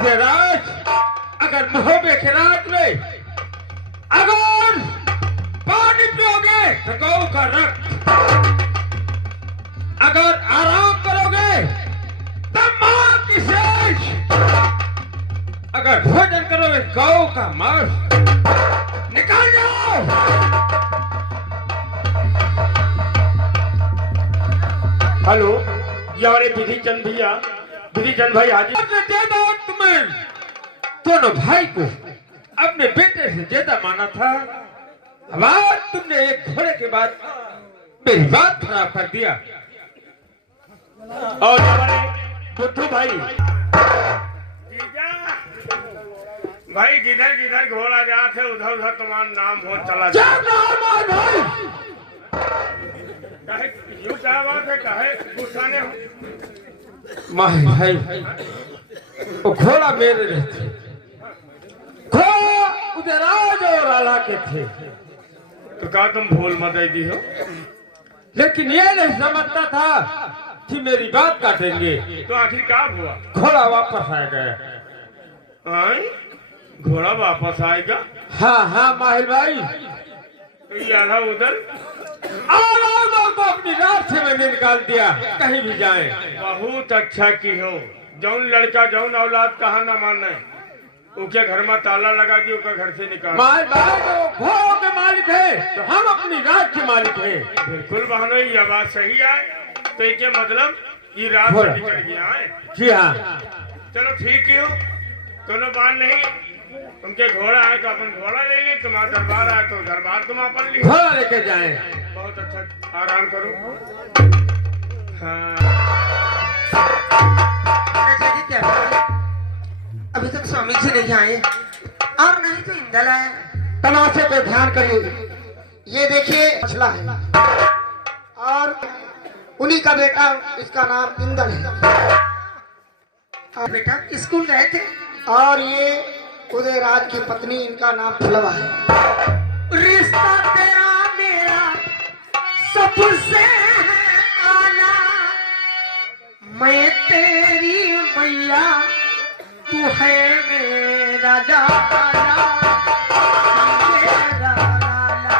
उदयराज, अगर मुहब्बे के रात में अगर पानी पियोगे तो गौ का रक्त, अगर आराम करोगे तब मां की सेज, अगर भोजन करोगे गौ का मांस, निकाल जाओ। हेलो, ये हमारे विधिचंद भैया, विधिचंद भाई हाजिर। दे दो तुम्हें दोनों भाई को अपने बेटे से ज्यादा माना था। अब आज तुमने एक घोड़े के बाद मेरी बात खराब कर दिया। और हमारे बुद्धू भाई, भाई जिधर जिधर घोड़ा जाते उधर उधर तुम्हारा नाम हो चला यूं क्या बात है, कहे गुस्सा ने माही भाई, वो घोड़ा मेरे रहते, घोड़ा उदयराज और आला के थे। तो क्या तुम भूल मत दी हो? लेकिन ये नहीं समझता था कि मेरी बात काटेंगे। तो आखिर क्या हुआ? घोड़ा वापस आ गया। आए? घोड़ा वापस आएगा? हाँ हाँ माहिर भाई, तो ये आधा उधर को अपनी रात से मैंने निकाल दिया, कहीं भी जाए। बहुत अच्छा की हो। जौन लड़का जौन औलाद कहा ना माने, उनके घर में ताला लगा दियो, का घर से निकाल। माहिर भाई तो घोड़ों के मालिक है, तो हम अपनी रात के मालिक हैं। बिल्कुल बहनों, ये बात सही है। तो ये मतलब ये रात से निकल गया है? जी हाँ। चलो ठीक ही हो, कोनो बात नहीं। उनके घोड़ा है तो अपन घोड़ा ले लें, तुम्हारा दरबार है तो दरबार तुम अपन ली। घोड़ा लेके जाएं। बहुत अच्छा, आराम करो। हाँ। क्या अभी तक स्वामी जी नहीं आए और नहीं तो इंदल आए। तमाशे पे ध्यान करिए। ये देखिए मछला है और उन्हीं का बेटा, इसका नाम इंदल है। और बेटा स्कूल गए थे। और ये उदयराज की पत्नी, इनका नाम फुलवा है। रिश्ता तेरा मेरा सबसे आला, मैं तेरी मैया, तू है मेरा लाला, मेरा लाला।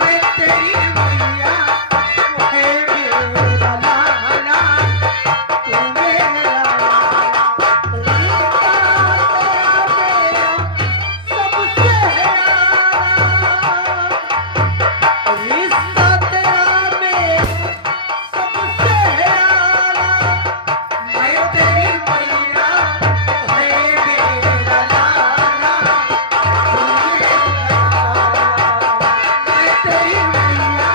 मैं तेरी मैया, तू है मेरा लाला, तू मेरा लाला। रिश्ता तेरा मेरा सबसे आला, मैं तेरी मैया, तू है मेरा लाला, तू मेरा लाला। मैं तेरी मैया।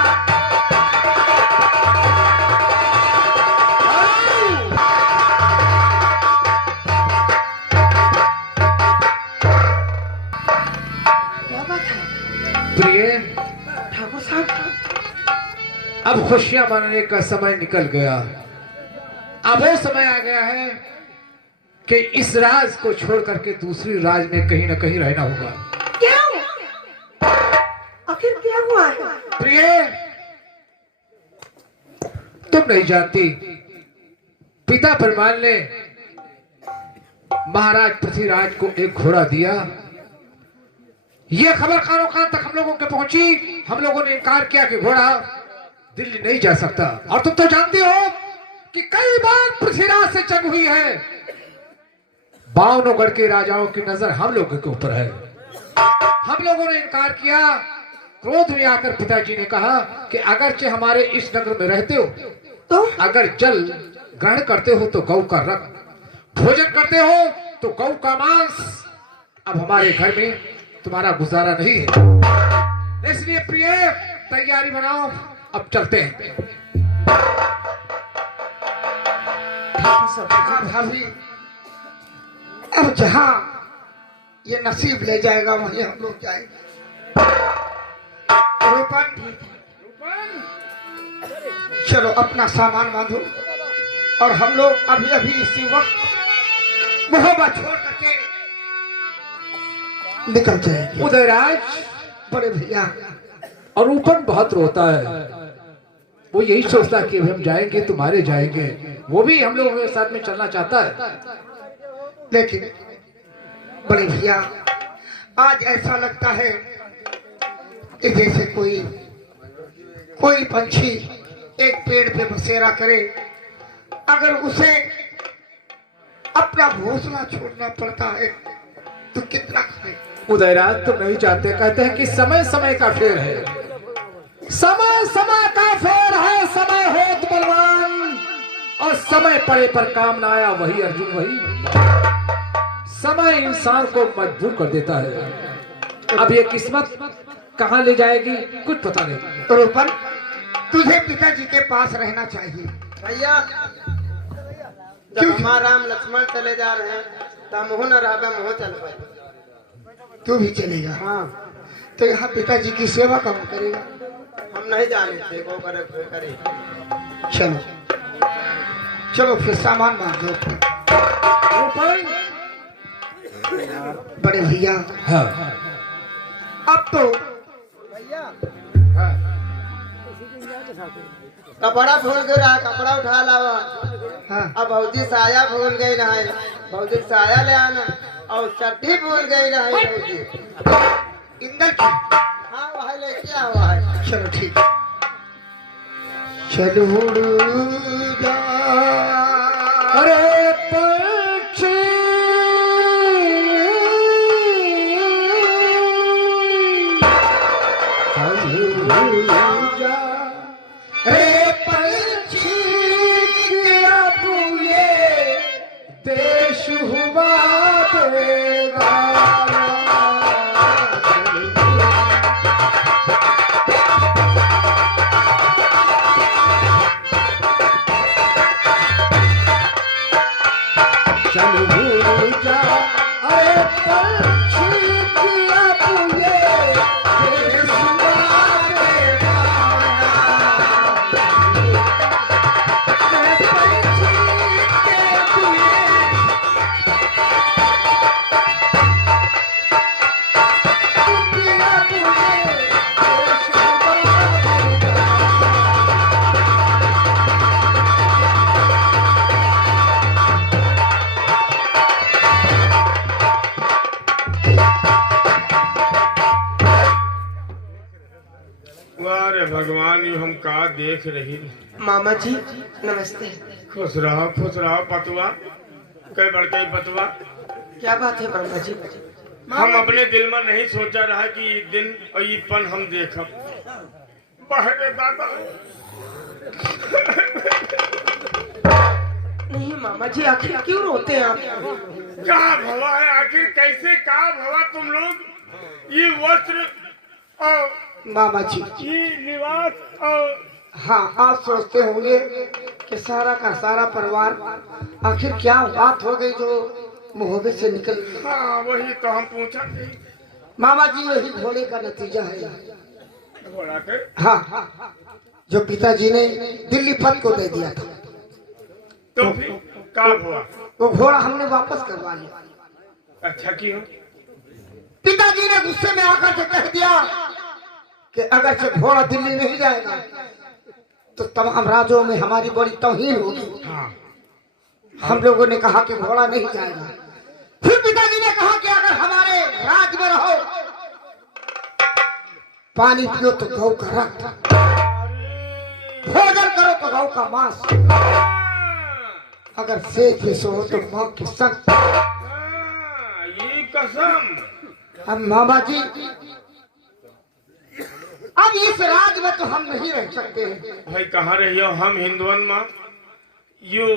क्या बात है प्रिय, ठाकुर साहब? अब खुशियां मनाने का समय निकल गया। अब वो समय आ गया है कि इस राज को छोड़ करके दूसरी राज में कहीं ना कहीं रहना होगा। क्यों? आखिर क्या हुआ है? प्रिय, तुम नहीं जानती, पिता परमाल ने महाराज पृथ्वीराज को एक घोड़ा दिया। यह खबर कानों कान तक हम लोगों के पहुंची। हम लोगों ने इनकार किया कि घोड़ा दिल्ली नहीं जा सकता। और तुम तो जानते हो कि कई बार पृथ्वीराज से जंग हुई है। बावनों के राजाओं की नजर हम लोगों के ऊपर है। हम लोगों ने इनकार किया। क्रोध में आकर पिताजी ने कहा कि अगरचे हमारे इस नगर में रहते हो तो अगर जल ग्रहण करते हो तो गौ का रक्त, भोजन करते हो तो गौ का मांस, अब हमारे घर में तुम्हारा गुजारा नहीं है। इसलिए प्रिय, तैयारी बनाओ, अब चलते हैं। भाभी, अब जहाँ ये नसीब ले जाएगा वहीं हम लोग जाएंगे। रूपन, चलो अपना सामान बांधो और हम लोग अभी अभी इसी वक्त मोहब्बत छोड़ करके निकल जाएंगे। उदयराज बड़े भैया, और रूपन बहुत रोता है। वो यही सोचता है कि अभी हम जाएंगे तुम्हारे जाएंगे। वो भी हम लोगों के साथ में चलना चाहता है। लेकिन बड़े भैया आज ऐसा लगता है कि जैसे कोई पंछी एक पेड़ पे बसेरा करे, अगर उसे अपना घोंसला छोड़ना पड़ता है तो कितना करे। उदयराज तुम नहीं जानते, कहते हैं कि समय समय का फेर है, समय समय का फेर है। समय हो तो बलवान और समय पड़े पर काम ना आया वही अर्जुन वही। समय इंसान को मजबूर कर देता है। अब ये किस्मत कहाँ ले जाएगी कुछ पता नहीं। रूपन, तुझे पिताजी के पास रहना चाहिए। भैया जब हमारा राम लक्ष्मण चले जा रहे हैं तो मोह न रहा मोह चल पाए। तू भी चलेगा? हाँ, तो यहाँ पिताजी की सेवा कौन करेगा? हम नहीं जाने वो करे। चलो चलो फिर सामान बांध दो। बड़े भैया हाँ। अब तो कपड़ा भूल गए रहा, कपड़ा उठा लावा। हाँ अब भौजी साया भूल गई ना है, भौजी साया ले आना। और चट्टी भूल गई ना है भौजी। इंदर की। हाँ वहाँ लेके आवा है। चलो ठीक है। चलो जा अरे पंछी रे पंछी अब ये देश हुआ तेरा। चल भूल जा अरे पंछी किया तुझे देश हुआ तेरा। पंछी के तुझे किया तुझे देश हुआ वारे भगवान यू हम का देख रही। मामा जी नमस्ते। खुश रहो पतवा। कई बड़के पतवा। क्या बात है मामा जी? हम अपने दिल में नहीं सोचा रहा कि ये दिन और ये पल हम देखब। बहरे दादा नहीं मामा जी, आखिर क्यों रोते हैं आप? का भवा है आखिर, कैसे का भवा तुम लोग। ये वस्त्र और मामा जी। ये निवास और हाँ आप सोचते होंगे कि सारा का सारा परिवार आखिर क्या बात हो गई जो मुहब्बत से निकल गई। हाँ वही तो हम पूछा। मामा जी यही घोड़े का नतीजा है। घोड़ा के हाँ जो पिताजी ने दिल्ली फल को दे दिया था तो फिर का हुआ? वो घोड़ा हमने वापस करवा लिया। अच्छा क्यों? पिताजी ने गुस्से में आकर के कह दिया कि अगर से घोड़ा दिल्ली नहीं जाएगा तो तमाम राज्यों में हमारी बड़ी तौहीन होगी। हाँ हम लोगों ने कहा कि घोड़ा नहीं जाएगा। फिर पिताजी ने कहा कि अगर हमारे राज में रहो, पानी पियो तो गौ का रक्त, भोजन करो तो गौ का मांस, अगर सेज में सो तो माँ की संग। ये कसम। अब मामा जी अब इस राज में तो हम नहीं रह सकते हैं। भाई कहाँ रहियो, हम हिंदुओं में यू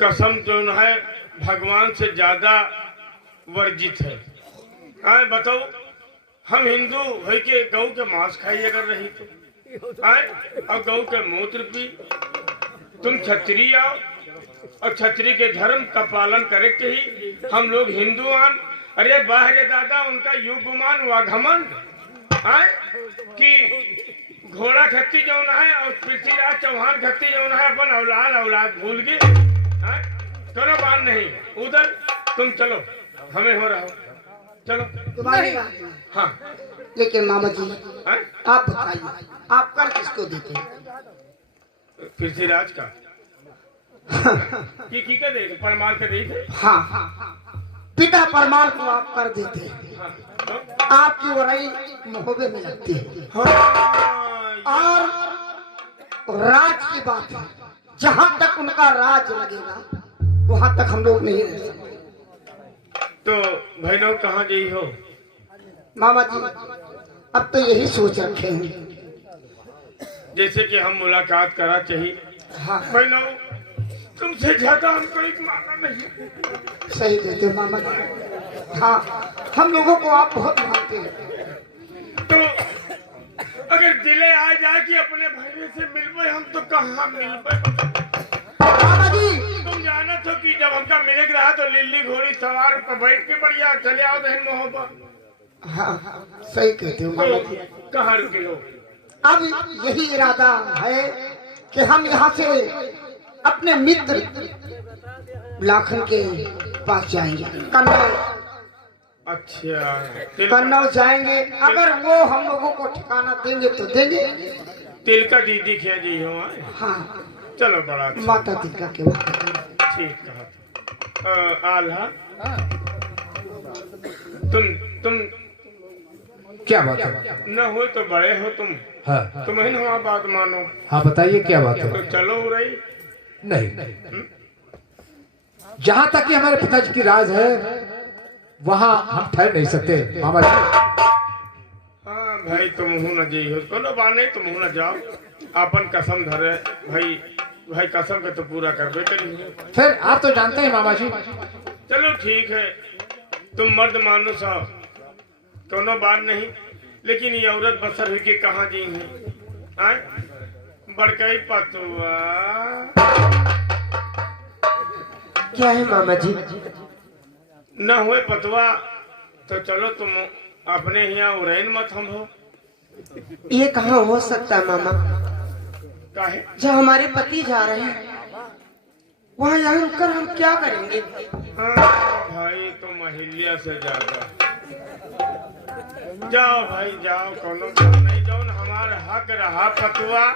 कसम जो है भगवान से ज्यादा वर्जित है। आए बताओ, हम हिंदू है के गौ के मांस खाई अगर रही तो आए और गौ के मूत्र पी। तुम क्षत्रिय आओ और क्षत्रिय के धर्म का पालन करे के ही हम लोग हिंदू आन। अरे बाहरे दादा उनका युग गुमान हुआ घमंड आए कि घोड़ा खत्ती जो है और पृथ्वीराज चौहान खत्ती जो है अपन औलाद भूल गए। कोनो बात नहीं, उधर तुम चलो, हमें हो रहा हो चलो तुम्हारी हाँ। लेकिन मामा जी आए? आप बताइए आप कर किसको देते हैं? पृथ्वीराज का। की का दे परमाल का दे थे। हाँ पिता परमाल को आप कर देते, हाँ, तो? आपकी वराई महोबे में लगती है। हाँ, और राज की बात है, जहां तक उनका राज लगेगा वहां तक हम लोग नहीं रह सकते। तो भाई कहाँ गई हो? मामा जी अब तो यही सोच रखे हैं। जैसे कि हम मुलाकात करा चाहिए। हाँ भाई तुमसे ज्यादा हमको एक माना नहीं। सही कहते हो मामा जी। हाँ हम लोगों को आप बहुत मानते हैं। तो अगर दिले आ जाए कि अपने भाई से मिलबे हम तो कहाँ मिलबे? मामा जी तुम जाना तो कि जब हमका मिले रहा तो लिल्ली घोड़ी सवार पर बैठ के बढ़िया चले आओ बहन मोहब्बत। हाँ सही कहते हो मामा जी। कहाँ रुके हो? अब यही इरादा है कि हम यहाँ से अपने मित्र लाखन के पास जाएंगे, कन्नौज। अच्छा कन्नौज जाएंगे, अगर वो हम लोगों को ठिकाना देंगे तो देंगे। तिल का दीदी क्या जी हो? हाँ चलो बड़ा अच्छा। माता तिलका के बाद ठीक कहा। आल्हा तुम क्या बात है? न हो तो बड़े हो तुम। हाँ तुम ही ना बात मानो हाँ बताइए क्या बात है? तो चलो रही। नहीं, जहां तक कि हमारे पिताजी की राज है वहां हम ठहर नहीं सकते मामा जी। हाँ भाई तुम हूं न जी हो, कोनो बात नहीं, तुम हूं न जाओ। अपन कसम धरे भाई, भाई कसम के तो पूरा करबे करिए। फिर आप तो जानते हैं मामा जी। चलो ठीक है, तुम मर्द मानुस हो, कोनो बात नहीं, लेकिन ये औरत बसर हुई के कहाँ जी है? बड़कई पतुआ क्या है मामा जी? न हुए पतवा तो चलो तुम अपने यहाँ उड़ैन मत हम हो। ये कहाँ हो सकता है मामा? काहे? जहाँ हमारे पति जा रहे हैं वहाँ यहाँ रुककर हम क्या करेंगे? हाँ भाई तुम अहिल्या से ज्यादा जाओ भाई जाओ, कोनो बात नहीं। जौन हमार हक रहा पतुआ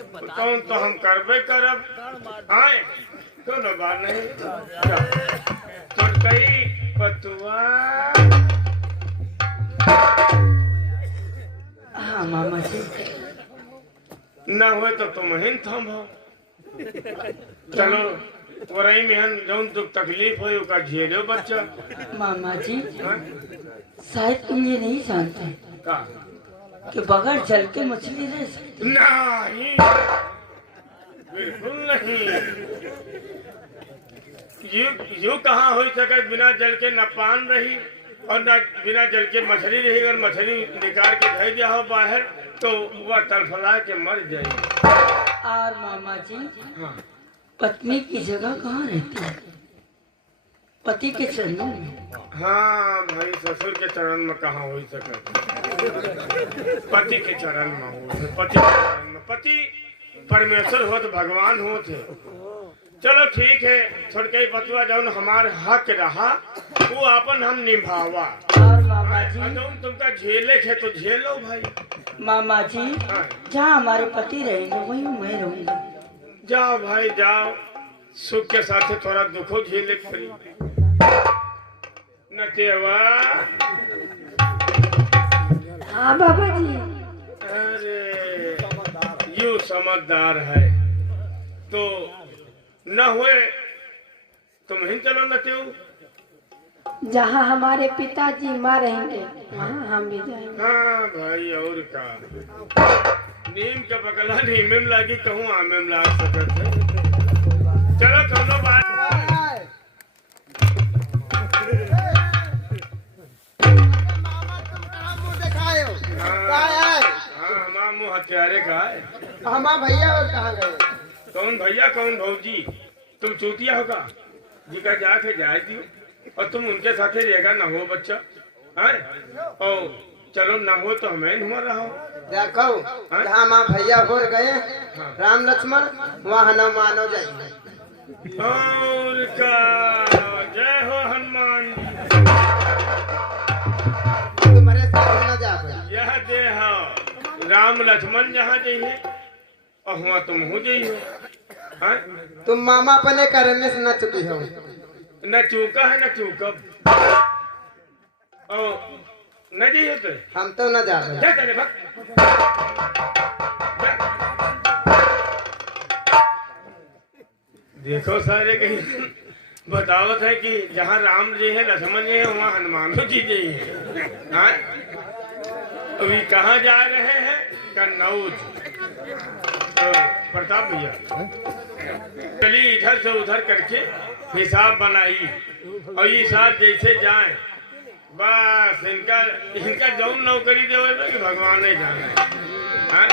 कौन तो हम करबे करब। आए कोनो बात नहीं, छोटकई पतुआ। हाँ मामा जी। न हुए तो तुम हिन थम हो। चलो वरई में हन जौन तुम तकलीफ हो का झेलो बच्चा। मामा जी हाँ? शायद तुम ये नहीं जानते का? कि बगैर जल के मछली रह सकती। नहीं बिल्कुल नहीं। यू कहाँ हो सके बिना जल के न पान रही और न बिना जल के मछली रही। अगर मछली निकाल के धर दिया हो बाहर तो वह तड़फला के मर जाएगी। और मामा जी हाँ। पत्नी की जगह कहाँ रहती है? पति के चरणों में। हाँ भाई ससुर के चरण में कहाँ हो सके, पति के चरण में हो। पति के चरण में, पति परमेश्वर हो तो भगवान हो थे। चलो ठीक है, छोड़के बतुआ जौन हमार हक रहा वो अपन हम निभावा। और मामा जी जौन तुमका झेले खे तो झेलो भाई। मामा जी हाँ। जहाँ हमारे पति रहेंगे वहीं मैं रहूंगा। जाओ भाई जाओ, सुख के साथ थोड़ा दुखो झेले पड़ी न तेवा। हाँ बाबा जी। अरे यू समझदार है तो न हुए तुम ही चलो न तेऊ। जहाँ हमारे पिताजी माँ रहेंगे वहाँ हम भी जाएंगे। हाँ भाई और का नीम का पकला नीम में लागी कहूँ आमे में लाग सकते थे। चलो कोनो बात हाँ हमारा मुँह हथियारे का है। हमारा भैया और कहाँ गए? कौन भैया कौन भौजी? तुम चूतिया होगा जी का जाके जाए दियो और तुम उनके साथे रहेगा न हो बच्चा है। और चलो न हो तो हमें हुआ रहो। देखो जहाँ माँ भैया हो गए राम लक्ष्मण वहाँ न मानो जाएंगे। और का जय हो हनुमान। तुम्हारे साथ न जा पाए। यह देह राम लक्ष्मण जहाँ जाइए और हुआ तुम हो जाइए। हाँ? तुम मामा अपने करने से न चुकी हो। न चूका है न चूकब और न जी होते हम तो न जा रहे। क्या चले भक्त देखो सारे कहीं बतावत है कि जहाँ राम जी है लक्ष्मण जी है वहाँ हनुमान जी जी है। हाँ? अभी कहाँ जा रहे हैं? कन्नौज। तो प्रताप भैया चली इधर से उधर करके हिसाब बनाई और ये साथ जैसे जाए बस इनका जौन नौकरी देवे कि भगवान ने जाने। हाँ?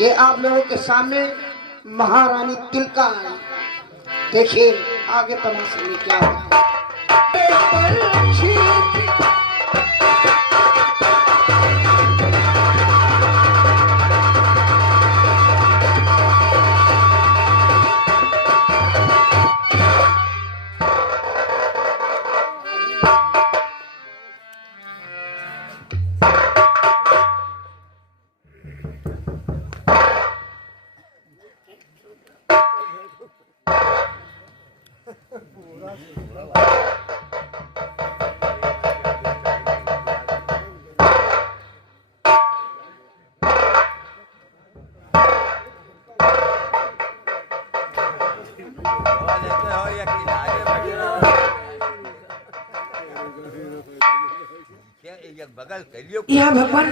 ये आप लोगों के सामने महारानी तिलका आई। देखिए आगे तमाशे में क्या होगा। या भगवान,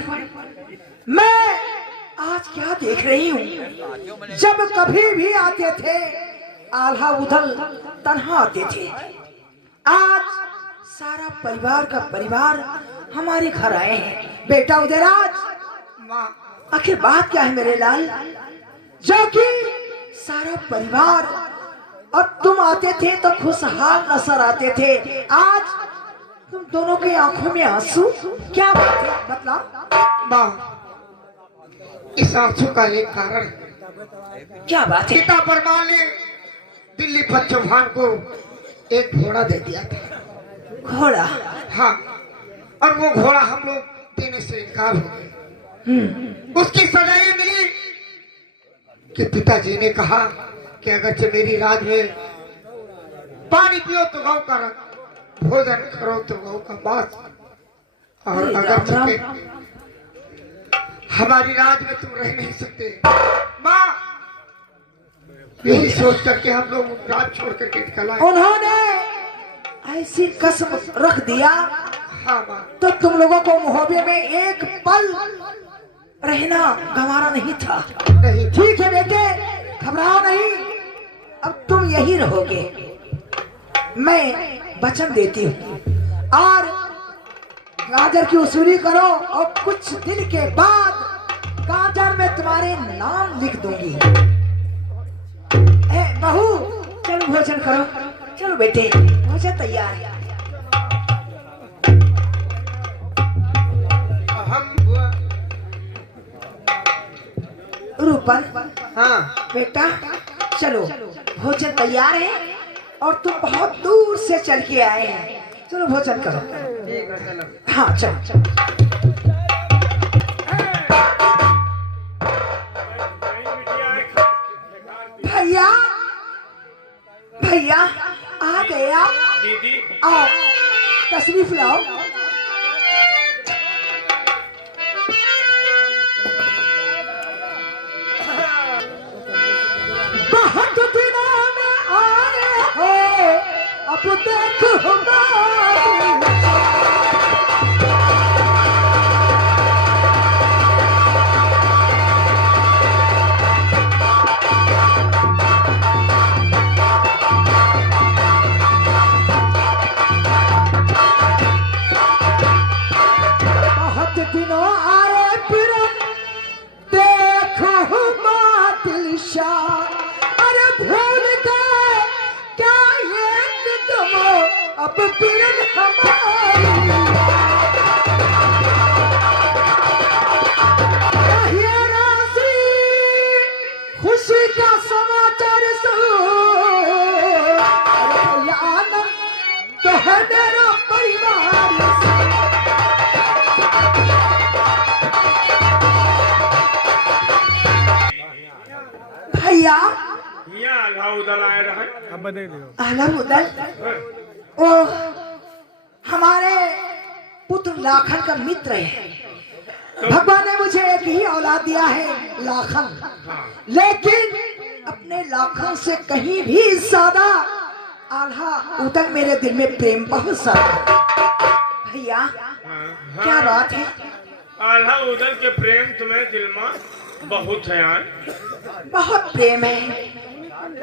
मैं आज क्या देख रही हूँ। जब कभी भी आते थे आल्हा उधल तन्हा आते थे, आज सारा परिवार का परिवार हमारे घर आए हैं। बेटा उदयराज, आखिर बात क्या है मेरे लाल, जो कि सारा परिवार और तुम आते थे तो खुशहाल नजर आते थे, आज तुम दोनों की आंखों में आंसू, क्या बात है बतलाओ। माँ, इस आंसू का एक कारण क्या बात है? पिता परमार ने दिल्ली पर चौहान को एक घोड़ा दे दिया था। घोड़ा? हाँ, और वो घोड़ा हम लोग देने से इनकार हो गए। उसकी सजा ये मिली कि पिताजी ने कहा कि अगर मेरी राज में पानी पियो तो गौ का रंग, भोजन करो तो गौ का मांस, और अगर हमारी राज में तुम रह नहीं सकते। माँ, यही सोच करके हम लोग राज छोड़ करके निकल आए। उन्होंने ऐसी कसम रख दिया। हाँ माँ। तो तुम लोगों को मुहब्बे में एक पल रहना गंवारा नहीं था। नहीं। ठीक है बेटे, घबराओ नहीं, अब तुम यही रहोगे। मैं वचन देती हूँ, और गाजर की वसूली करो और कुछ दिन के बाद गाजर में तुम्हारे नाम लिख दूंगी। बहू, चलो भोजन करो, चलो बेटे, भोजन तैयार है। रूपन, हाँ बेटा चलो, भोजन तैयार है और तुम बहुत दूर से चल के आए हैं, चलो भोजन करो। ठीक है, चलो। हाँ चलो। दीदी आओ तशरीफ लाओ। बहुत दिनों में आए हो अब देखो हमारी दिनों आए फिर देखो दिलशा अरे भूल गए क्या ये तुम अब फिर हमारी कहिए राजी खुशी का समाचार सुनो अरे भैया आनंद तो है मेरा परिवार भैया यहाँ आल्हा उदल आए रहे आलम उदल ओ हमारे पुत्र लाखन का मित्र है। भगवान ने मुझे एक ही औलाद दिया है लाखन, लेकिन अपने लाखन से कहीं भी ज्यादा आल्हा उदल मेरे दिल में प्रेम बहुत ज्यादा। भैया क्या बात है? आल्हा उदल के प्रेम तुम्हें दिल में बहुत है यार। बहुत प्रेम है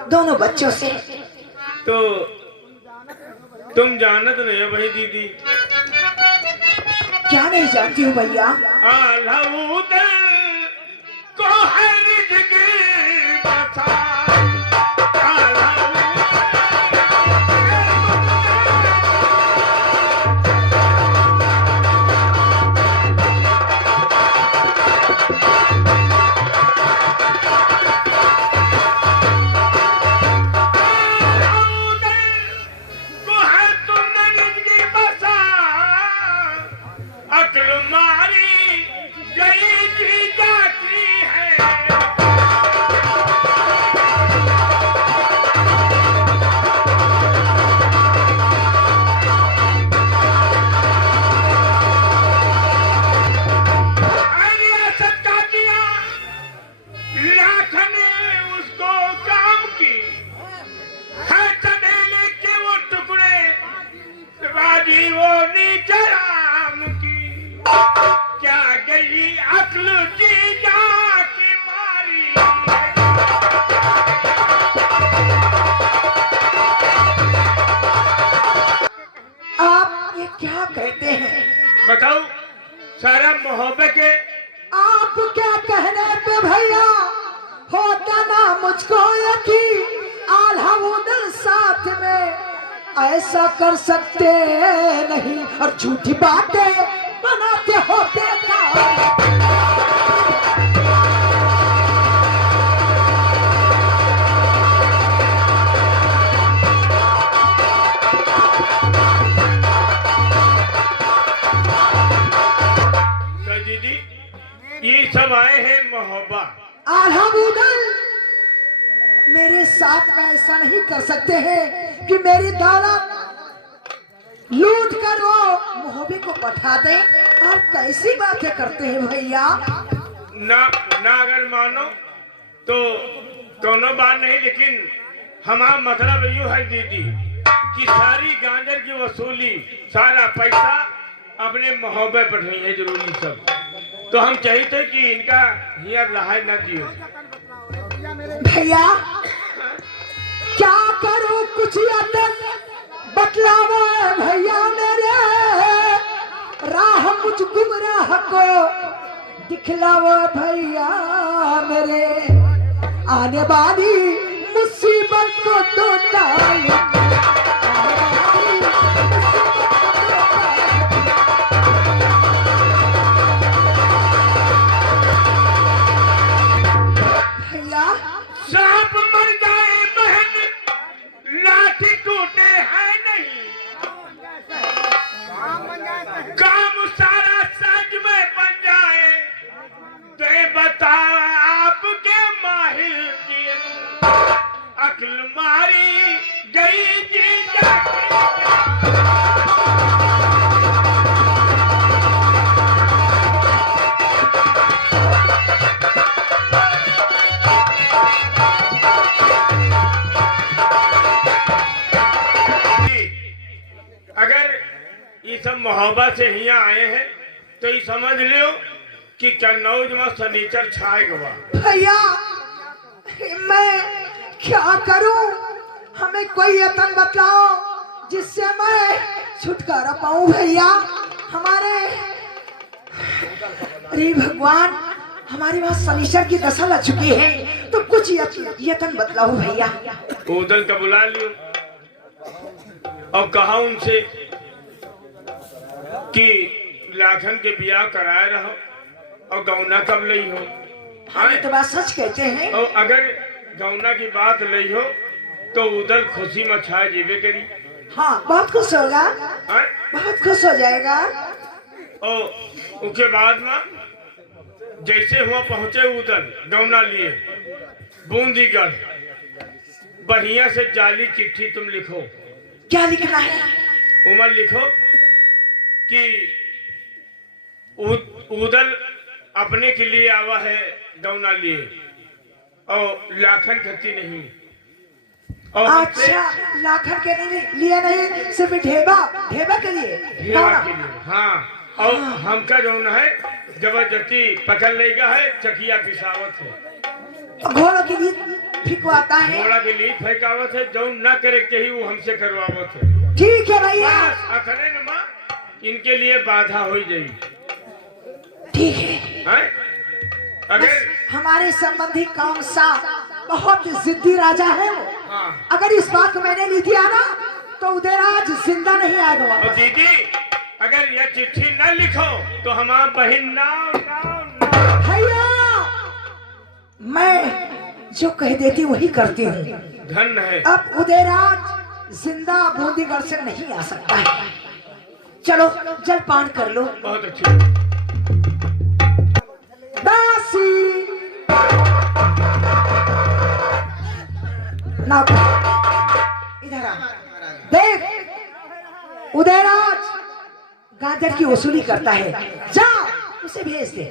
दोनों बच्चों से। तो तुम जानत नहीं हो भाई दीदी? क्या नहीं जानती हूँ भैया? आल्हा उदल को है जिंदगी बसा। आल्हा क्या कहते हैं? बताओ सारा मोहब्बत के। आप क्या कहने पे भैया होता ना मुझको यकीन आल्हा उदल साथ में ऐसा कर सकते नहीं और झूठी बातें बनाते होते क्या? ये सब आए हैं मोहब्बत। आल्हा उदल मेरे साथ में ऐसा नहीं कर सकते हैं कि मेरी दौलत लूट कर वो मोहब्बे को पठा दे। और कैसी बातें करते हैं भैया? ना अगर मानो तो दोनों बात नहीं, लेकिन हमारा मतलब यू है दीदी कि सारी गांजर की वसूली सारा पैसा अपने मोहब्बे पर नहीं है जरूरी सब। तो हम चाहते कि इनका हियर रहाई न दियो। भैया क्या करूं कुछ याद बतलावा भैया मेरे राह मुझ गुमराह को दिखलावा भैया मेरे आने वाली मुसीबत को तो टालो। सांप मर जाए बहन लाठी टूटे है नहीं, काम सारा सज में बन जाए तो बता आपके माहिर की अक्ल मारी गई जी। ये सब मोहब्बत से यहाँ आए हैं तो ये समझ लियो कि कन्नौज में सनीचर छाए गवा। भैया मैं क्या करूं, हमें कोई यतन बतलाओ जिससे मैं छुटकारा पाऊं भैया। हमारे अरे भगवान, हमारी वहाँ शनिचर की दशा लग चुकी है, तो कुछ यतन बतलाओ भैया। उदल का बुला लियो और कहा उनसे कि लाखन के ब्याह कराए रहो और गौना कब लई हो। हाँ तो बात सच कहते हैं। और अगर गौना की बात लई हो तो उधर खुशी में छाए जीवे करी। हाँ बहुत खुश होगा, बहुत खुश हो जाएगा। और उसके बाद में जैसे हुआ पहुंचे उधर गौना लिए बूंदीगढ़, बढ़िया से जाली चिट्ठी तुम लिखो। क्या लिखना है? उमर लिखो कि उदल अपने के लिए आवा है गौना लिए और लाखन खती नहीं। और अच्छा, लाखन के लिए नहीं, सिर्फ ढेबा के लिए। ढेबा के लिए हाँ। और हमका जो है जबरदस्ती पकड़ लेगा है, चकिया पिसावत है, घोड़ों के लिए फिकवाता है, घोड़ा के लिए फेंकावत है, जो न करे के ही वो हमसे करवावत है। ठीक है भैया, अखरे न माँ इनके लिए बाधा हो जाएगी। ठीक है। अगर हमारे संबंधी कौन सा बहुत जिद्दी राजा है वो। हाँ। अगर इस बात को मैंने नहीं दिया ना तो उधर आज जिंदा नहीं आएगा। और दीदी अगर यह चिट्ठी न लिखो तो हमारा बहन ना भैया, मैं जो कह देती वही करती हूँ। धन है। अब उदयराज जिंदा बूंदीगढ़ से नहीं आ सकता है। चलो जलपान कर लो। बहुत अच्छी। दासी ना इधर आ, देख उदयराज गाजर की वसूली करता है, जा उसे भेज दे।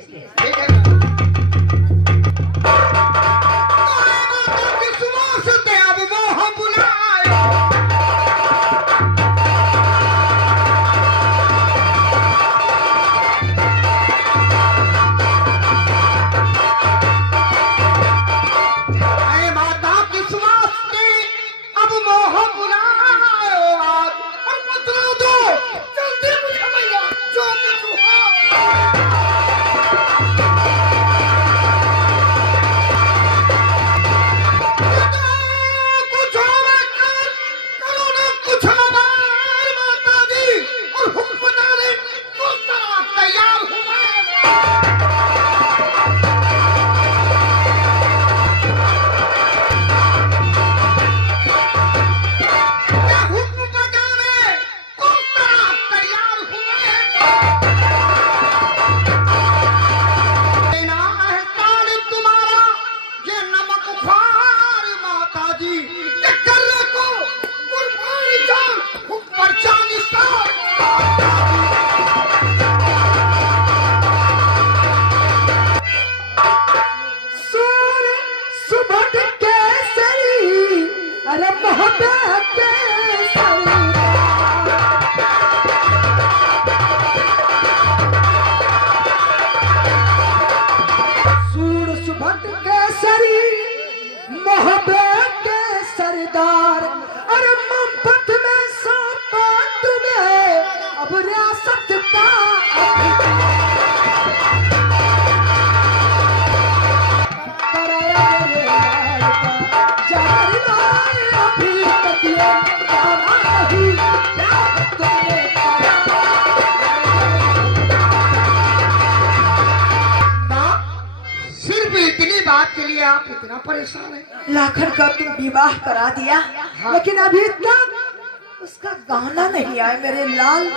आप इतना परेशान है? लाखन का तुम विवाह करा दिया, हाँ। लेकिन अभी तक उसका गाना नहीं आया मेरे लाल।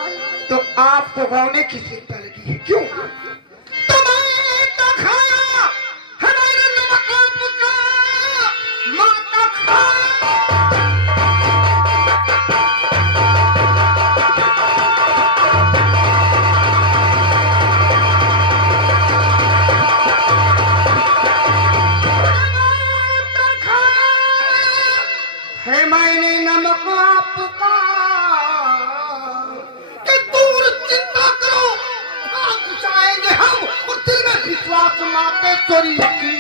तो आपको गाने की चिंता लगी है क्यों? तुम्हें तो खाया हमारे नमक का माता खाया। मुंडेश्वरी की